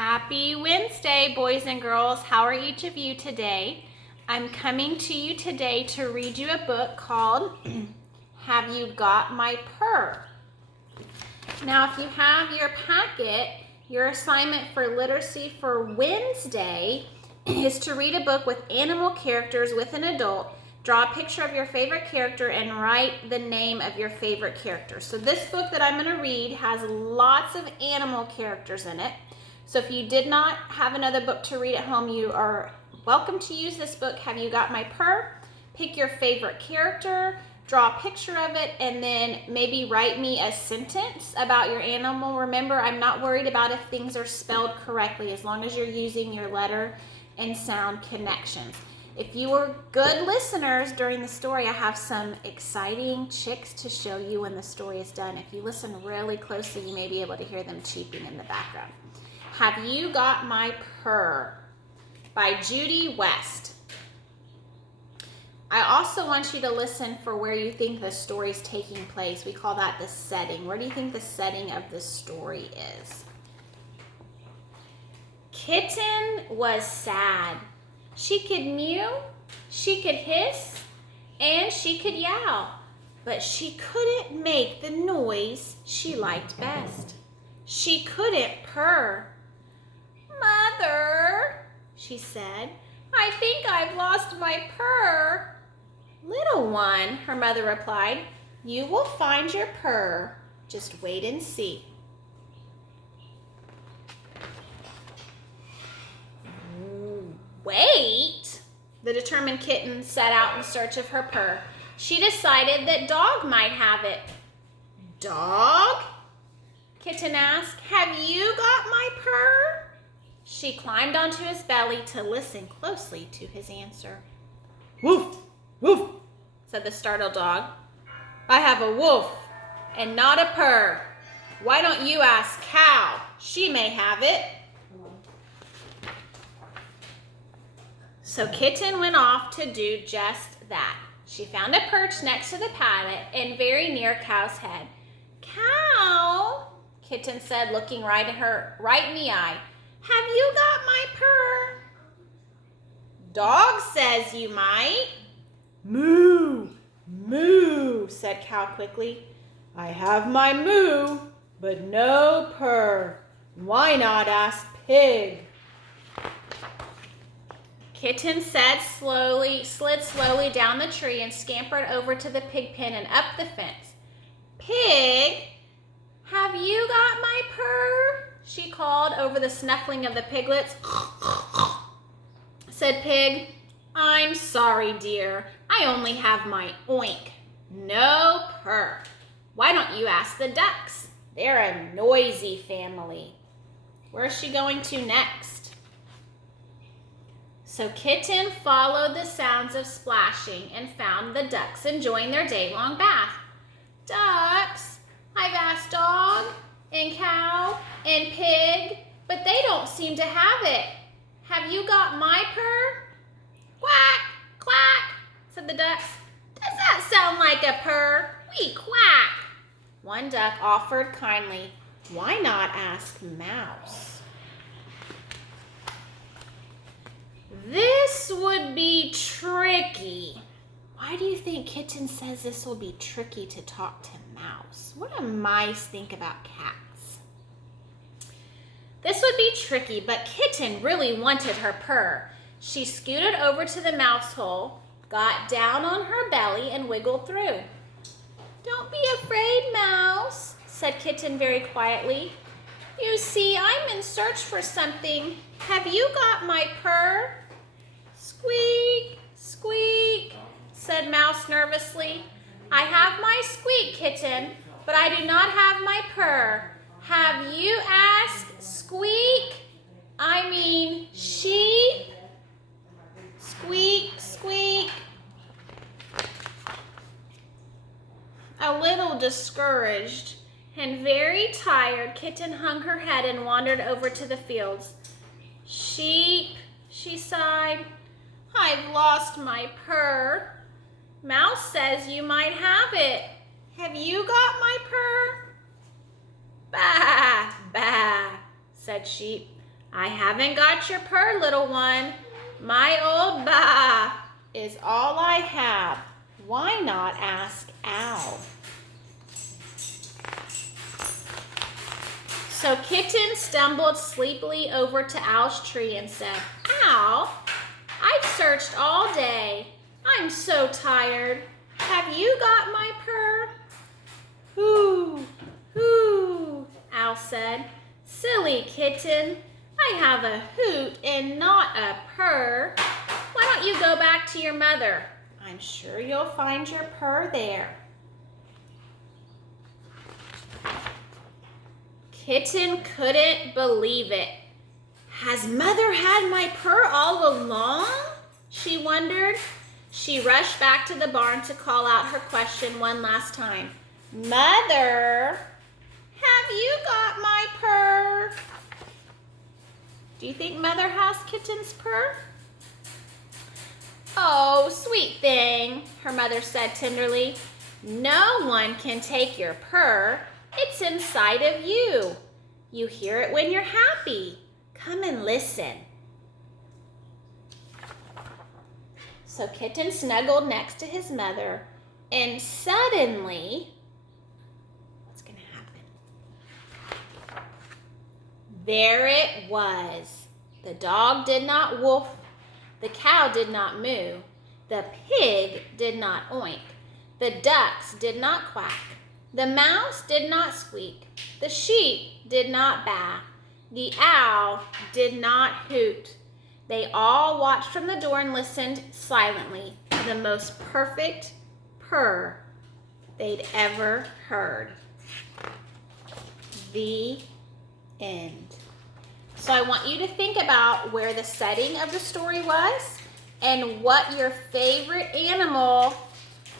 Happy Wednesday, boys and girls. How are each of you today? I'm coming to you today to read you a book called Have You Got My Purr? Now, if you have your packet, your assignment for literacy for Wednesday is to read a book with animal characters with an adult. Draw a picture of your favorite character and write the name of your favorite character. So this book that I'm going to read has lots of animal characters in it. So if you did not have another book to read at home, you are welcome to use this book, Have You Got My Purr? Pick your favorite character, draw a picture of it, and then maybe write me a sentence about your animal. Remember, I'm not worried about if things are spelled correctly as long as you're using your letter and sound connections. If you were good listeners during the story, I have some exciting chicks to show you when the story is done. If you listen really closely, you may be able to hear them cheeping in the background. Have You Got My Purr by Judy West. I also want you to listen for where you think the story is taking place. We call that the setting. Where do you think the setting of the story is? Kitten was sad. She could mew, she could hiss, and she could yowl, but she couldn't make the noise she liked best. She couldn't purr. "Mother," she said, "I think I've lost my purr." "Little one," her mother replied, "you will find your purr. Just wait and see." Wait! The determined kitten set out in search of her purr. She decided that Dog might have it. "Dog?" Kitten asked, "Have you got my purr?" She climbed onto his belly to listen closely to his answer. "Woof, woof," said the startled dog. "I have a woof and not a purr. Why don't you ask Cow? She may have it." So Kitten went off to do just that. She found a perch next to the paddock and very near Cow's head. "Cow," Kitten said, looking right at her, right in the eye, "have you got my purr?" "Dog says you might." "Moo, moo," said Cow quickly. "I have my moo, but no purr. Why not ask Pig?" Kitten slid slowly down the tree and scampered over to the pig pen and up the fence. "Pig, have you got my purr?" she called over the snuffling of the piglets. Said Pig, "I'm sorry, dear. I only have my oink. No purr. Why don't you ask the ducks? They're a noisy family." Where's she going to next? So Kitten followed the sounds of splashing and found the ducks enjoying their day-long bath. "Ducks, I've asked Dog and Cow and Pig, but they don't seem to have it. Have you got my purr?" "Quack, quack," said the ducks. "Does that sound like a purr? We quack." One duck offered kindly, "Why not ask Mouse?" "This would be tricky." Why do you think Kitten says this will be tricky to talk to Mouse? What do mice think about cats? This would be tricky, but Kitten really wanted her purr. She scooted over to the mouse hole, got down on her belly, and wiggled through. "Don't be afraid, Mouse," said Kitten very quietly. "You see, I'm in search for something. Have you got my purr?" "Squeak, squeak," said Mouse nervously. "I have my squeak, Kitten, but I do not have my purr. Have you asked Squeak? I mean sheep? Squeak, squeak." A little discouraged and very tired, Kitten hung her head and wandered over to the fields. "Sheep," she sighed. "I've lost my purr. Mouse says you might have it. Have you got my purr?" "Bah, bah," said Sheep. I haven't got your purr, little one. My old ba is all I have. Why not ask Owl? So Kitten stumbled sleepily over to Owl's tree and said, Owl, I've searched all day. I'm so tired. Have you got my purr? Hoo, hoo, Owl said. Silly Kitten, I have a hoot and not a purr. Why don't you go back to your mother? I'm sure you'll find your purr there. Kitten couldn't believe it. Has Mother had my purr all along? She wondered. She rushed back to the barn to call out her question one last time. Mother, have you got my purr? Do you think Mother has Kitten's purr? Oh, sweet thing, her mother said tenderly. No one can take your purr. It's inside of you. You hear it when you're happy. Come and listen. So Kitten snuggled next to his mother, and suddenly, what's going to happen? There it was. The dog did not woof. The cow did not moo. The pig did not oink. The ducks did not quack. The mouse did not squeak. The sheep did not baa. The owl did not hoot. They all watched from the door and listened silently to the most perfect purr they'd ever heard. The end. So I want you to think about where the setting of the story was and what your favorite animal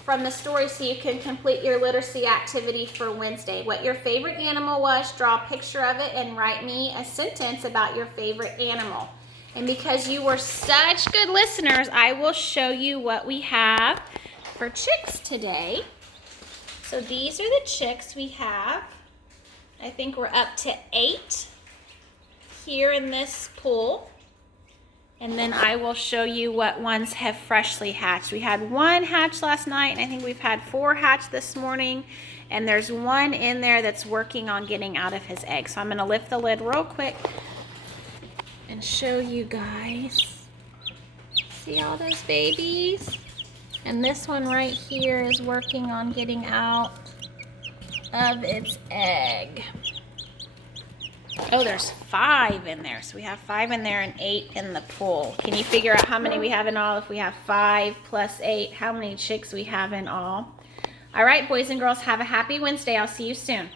from the story, so you can complete your literacy activity for Wednesday. What your favorite animal was, draw a picture of it and write me a sentence about your favorite animal. And because you were such good listeners, I will show you what we have for chicks today. So these are the chicks we have. I think we're up to 8 here in this pool. And then I will show you what ones have freshly hatched. We had 1 hatch last night, and I think we've had 4 hatch this morning. And there's 1 in there that's working on getting out of his egg. So I'm gonna lift the lid real quick and show you guys. See all those babies? And this one right here is working on getting out of its egg. Oh, there's 5 in there. So we have 5 in there and 8 in the pool. Can you figure out how many we have in all? If we have 5 plus 8, how many chicks we have in all? All right, boys and girls, have a happy Wednesday. I'll see you soon.